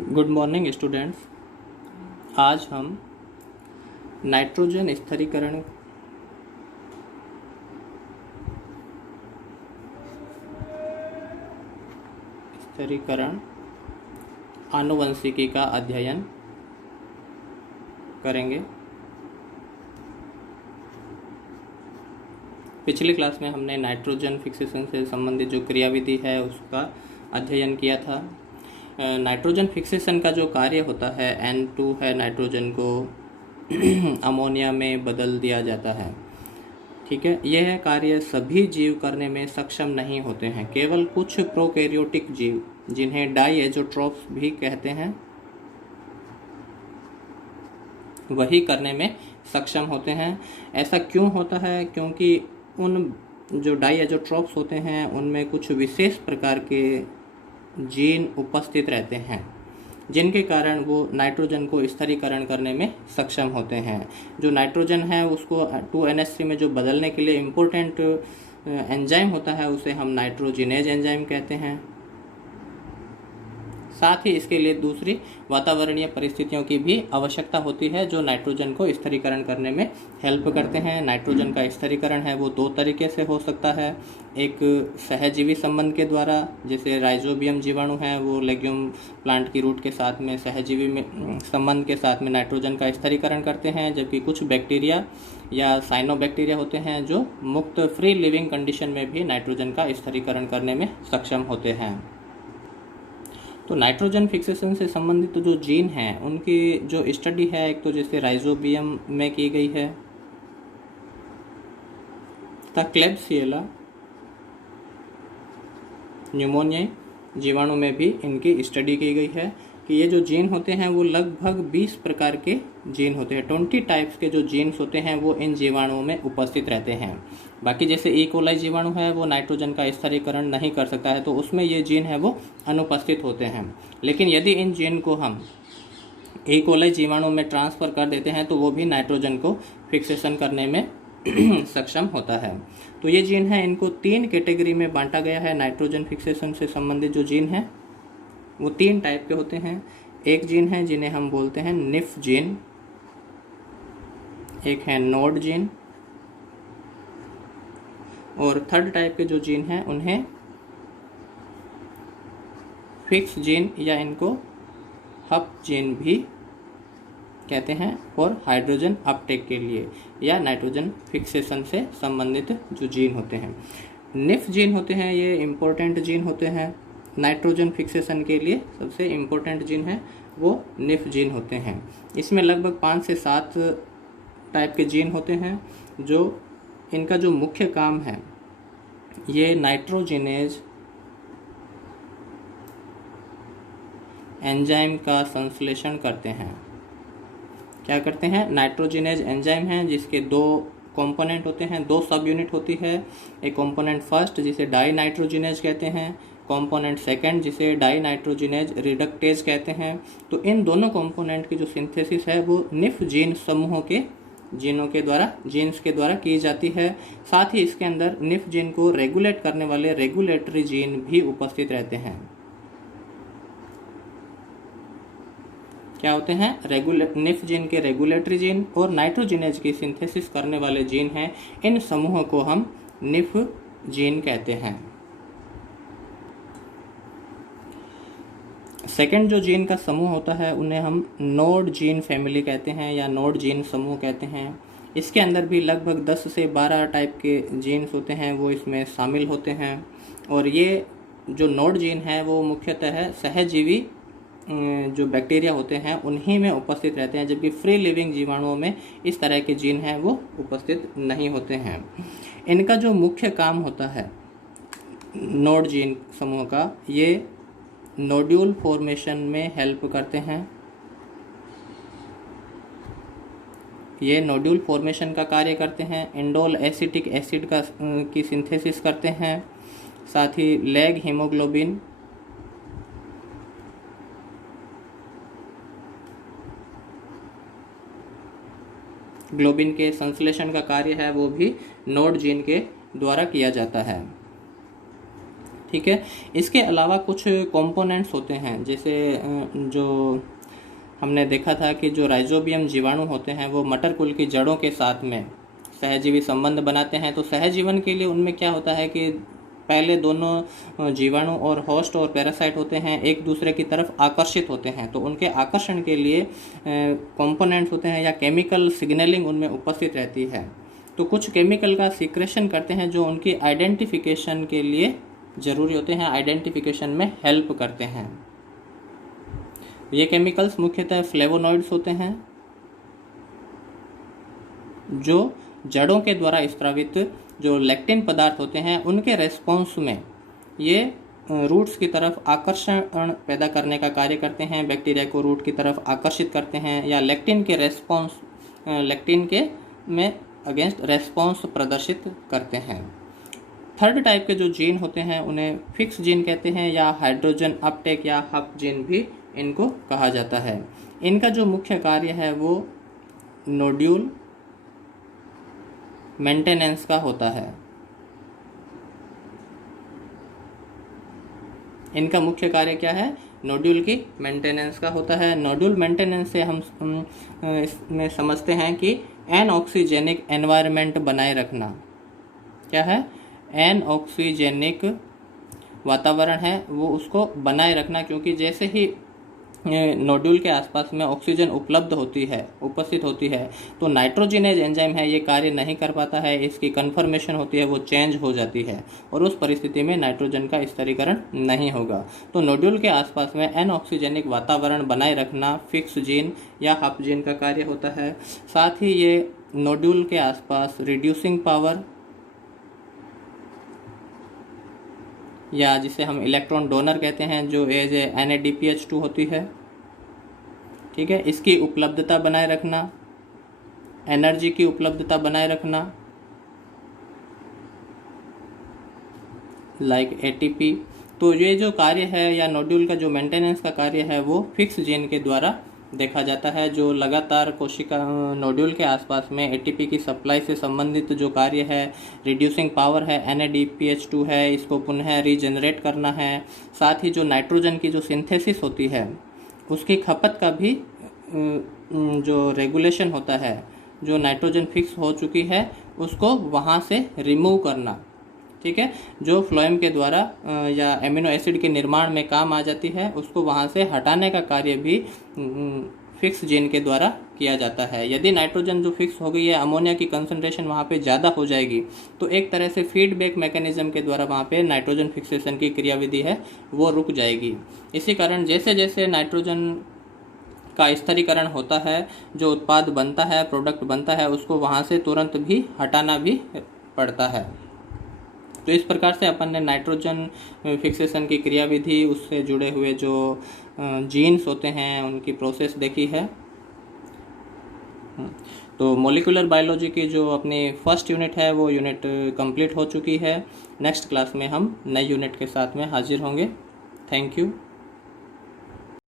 Good morning students. आज हम nitrogen स्थिरीकरण आनुवंशिकी का अध्ययन करेंगे। पिछली क्लास में हमने नाइट्रोजन फिक्सेशन से संबंधित जो क्रियाविधि है उसका अध्ययन किया था। नाइट्रोजन फिक्सेशन का जो कार्य होता है N2 है, नाइट्रोजन को अमोनिया में बदल दिया जाता है। ठीक है, यह कार्य सभी जीव करने में सक्षम नहीं होते हैं। केवल कुछ प्रोकैरियोटिक जीव, जिन्हें डाइएज़ोट्रॉप्स भी कहते हैं, वही करने में सक्षम होते हैं। ऐसा क्यों होता है? क्योंकि उन जो डाइएज़ोट्रॉप्स होते हैं उनमें कुछ विशेष प्रकार के जीन उपस्थित रहते हैं, जिनके कारण वो नाइट्रोजन को स्थिरीकरण करने में सक्षम होते हैं। जो नाइट्रोजन है उसको 2NH3 में जो बदलने के लिए इम्पोर्टेंट एंजाइम होता है उसे हम नाइट्रोजिनेज एंजाइम कहते हैं। साथ ही इसके लिए दूसरी वातावरणीय परिस्थितियों की भी आवश्यकता होती है जो नाइट्रोजन को स्थिरीकरण करने में हेल्प करते हैं। नाइट्रोजन का स्थिरीकरण है वो दो तरीके से हो सकता है। एक सहजीवी संबंध के द्वारा, जैसे राइजोबियम जीवाणु हैं वो लेग्यूम प्लांट की रूट के साथ में सहजीवी में संबंध के साथ में नाइट्रोजन का स्थिरीकरण करते हैं, जबकि कुछ बैक्टीरिया या साइनोबैक्टीरिया होते हैं जो मुक्त फ्री लिविंग कंडीशन में भी नाइट्रोजन का स्थिरीकरण करने में सक्षम होते हैं। तो नाइट्रोजन फिक्सेशन से संबंधित जो जीन हैं उनकी जो स्टडी है, एक तो जैसे राइजोबियम में की गई है तथा क्लेब्सिएला न्यूमोनियाई जीवाणु में भी इनकी स्टडी की गई है कि ये जो जीन होते हैं वो लगभग 20 प्रकार के जीन होते हैं। 20 टाइप्स के जो जीन्स होते हैं वो इन जीवाणुओं में उपस्थित रहते हैं। बाकी जैसे ई कोलाई जीवाणु है वो नाइट्रोजन का स्थिरीकरण नहीं कर सकता है, तो उसमें ये जीन है वो अनुपस्थित होते हैं। लेकिन यदि इन जीन को हम ई कोलाई जीवाणु में ट्रांसफ़र कर देते हैं तो वो भी नाइट्रोजन को फिक्सेशन करने में सक्षम होता है। तो ये जीन है, इनको 3 कैटेगरी में बांटा गया है। नाइट्रोजन फिक्सेशन से संबंधित जो जीन है वो 3 टाइप के होते हैं। एक जीन है जिन्हें हम बोलते हैं निफ जीन, एक है नोड जीन, और थर्ड टाइप के जो जीन हैं उन्हें फिक्स जीन या इनको हप जीन भी कहते हैं, और हाइड्रोजन अपटेक के लिए या नाइट्रोजन फिक्सेशन से संबंधित जो जीन होते हैं। निफ जीन होते हैं, ये इम्पोर्टेंट जीन होते हैं नाइट्रोजन फिक्सेशन के लिए। सबसे इम्पोर्टेंट जीन है वो निफ जीन होते हैं। इसमें लगभग 5 से 7 टाइप के जीन होते हैं। जो इनका जो मुख्य काम है ये नाइट्रोजिनेज एंजाइम का संश्लेषण करते हैं। क्या करते हैं? नाइट्रोजिनेज एंजाइम है जिसके 2 कंपोनेंट होते हैं, 2 सब यूनिट होती है। एक कंपोनेंट फर्स्ट जिसे डाई नाइट्रोजिनेज कहते हैं, कंपोनेंट सेकंड जिसे डाई नाइट्रोजिनेज रिडक्टेज कहते हैं। तो इन दोनों कंपोनेंट की जो सिंथेसिस है वो निफ जीन समूहों के जीन्स के द्वारा की जाती है। साथ ही इसके अंदर निफ जीन को रेगुलेट करने वाले रेगुलेटरी जीन भी उपस्थित रहते हैं। क्या होते हैं? निफ जीन के रेगुलेटरी जीन और नाइट्रोजिनेज की सिंथेसिस करने वाले जीन हैं। इन समूहों को हम निफ जीन कहते हैं। सेकेंड जो जीन का समूह होता है उन्हें हम नोड जीन फैमिली कहते हैं या नोड जीन समूह कहते हैं। इसके अंदर भी लगभग 10 से 12 टाइप के जीन्स होते हैं वो इसमें शामिल होते हैं। और ये जो नोड जीन है वो मुख्यतः सहजीवी जो बैक्टीरिया होते हैं उन्हीं में उपस्थित रहते हैं, जबकि फ्री लिविंग जीवाणुओं में इस तरह के जीन हैं वो उपस्थित नहीं होते हैं। इनका जो मुख्य काम होता है नोड जीन समूह का, ये नोड्यूल फॉर्मेशन में हेल्प करते हैं। ये नोड्यूल फॉर्मेशन का कार्य करते हैं। इंडोल एसिटिक एसिड की सिंथेसिस करते हैं। साथ ही लैग हीमोग्लोबिन ग्लोबिन के संश्लेषण का कार्य है वो भी नोड जीन के द्वारा किया जाता है। ठीक है। इसके अलावा कुछ कंपोनेंट्स होते हैं, जैसे जो हमने देखा था कि जो राइजोबियम जीवाणु होते हैं वो मटर कुल की जड़ों के साथ में सहजीवी संबंध बनाते हैं। तो सहजीवन के लिए उनमें क्या होता है कि पहले दोनों जीवाणु और होस्ट और पैरासाइट होते हैं एक दूसरे की तरफ आकर्षित होते हैं, तो उनके आकर्षण के लिए कंपोनेंट्स होते हैं या केमिकल सिग्नलिंग उनमें उपस्थित रहती है। तो कुछ केमिकल का सीक्रेशन करते हैं जो उनकी आइडेंटिफिकेशन के लिए ज़रूरी होते हैं, आइडेंटिफिकेशन में हेल्प करते हैं। ये केमिकल्स मुख्यतः फ्लेवोनॉइड्स होते हैं जो जड़ों के द्वारा स्त्रावित जो लेक्टिन पदार्थ होते हैं उनके रेस्पॉन्स में ये रूट्स की तरफ आकर्षण पैदा करने का कार्य करते हैं, बैक्टीरिया को रूट की तरफ आकर्षित करते हैं या लेक्टिन के रेस्पॉन्स लेक्टिन के में अगेंस्ट रेस्पॉन्स प्रदर्शित करते हैं। थर्ड टाइप के जो जीन होते हैं उन्हें फिक्स जीन कहते हैं या हाइड्रोजन अपटेक या हप जीन भी इनको कहा जाता है। इनका जो मुख्य कार्य है वो नोड्यूल मेंटेनेंस का होता है। इनका मुख्य कार्य क्या है? नोड्यूल की मेंटेनेंस का होता है। नोड्यूल मेंटेनेंस से हम इसमें समझते हैं कि एनऑक्सीजेनिक एनवायरनमेंट बनाए रखना। क्या है? एनऑक्सीजेनिक वातावरण है वो उसको बनाए रखना, क्योंकि जैसे ही नोड्यूल के आसपास में ऑक्सीजन उपस्थित होती है तो नाइट्रोजिनेज एंजाइम है ये कार्य नहीं कर पाता है, इसकी कन्फर्मेशन होती है वो चेंज हो जाती है और उस परिस्थिति में नाइट्रोजन का स्थिरीकरण नहीं होगा। तो नोड्यूल के आसपास में एनऑक्सीजेनिक वातावरण बनाए रखना फिक्स जीन या हप जीन का कार्य होता है। साथ ही ये नोड्यूल के आसपास रिड्यूसिंग पावर या जिसे हम इलेक्ट्रॉन डोनर कहते हैं जो एज NADPH2 होती है, ठीक है, इसकी उपलब्धता बनाए रखना, एनर्जी की उपलब्धता बनाए रखना लाइक ATP। तो ये जो कार्य है या नोड्यूल का जो मेंटेनेंस का कार्य है वो फिक्स जीन के द्वारा देखा जाता है, जो लगातार कोशिका नोड्यूल के आसपास में ATP की सप्लाई से संबंधित जो कार्य है, रिड्यूसिंग पावर है, NADPH2 है, इसको पुनः रीजनरेट करना है। साथ ही जो नाइट्रोजन की जो सिंथेसिस होती है उसकी खपत का भी जो रेगुलेशन होता है, जो नाइट्रोजन फिक्स हो चुकी है उसको वहाँ से रिमूव करना, ठीक है, जो फ्लोएम के द्वारा या एमिनो एसिड के निर्माण में काम आ जाती है उसको वहाँ से हटाने का कार्य भी फिक्स जीन के द्वारा किया जाता है। यदि नाइट्रोजन जो फिक्स हो गई है, अमोनिया की कंसंट्रेशन वहाँ पे ज़्यादा हो जाएगी तो एक तरह से फीडबैक मैकेनिज्म के द्वारा वहाँ पे नाइट्रोजन फिक्सेशन की क्रियाविधि है वो रुक जाएगी। इसी कारण जैसे जैसे नाइट्रोजन का स्थिरीकरण होता है, जो उत्पाद बनता है, प्रोडक्ट बनता है, उसको वहाँ से तुरंत भी हटाना भी पड़ता है। तो इस प्रकार से अपन ने नाइट्रोजन फिक्सेशन की क्रियाविधि, उससे जुड़े हुए जो जीन्स होते हैं उनकी प्रोसेस देखी है। तो मॉलिक्यूलर बायोलॉजी की जो अपनी फर्स्ट यूनिट है वो यूनिट कंप्लीट हो चुकी है। नेक्स्ट क्लास में हम नई यूनिट के साथ में हाजिर होंगे। Thank you.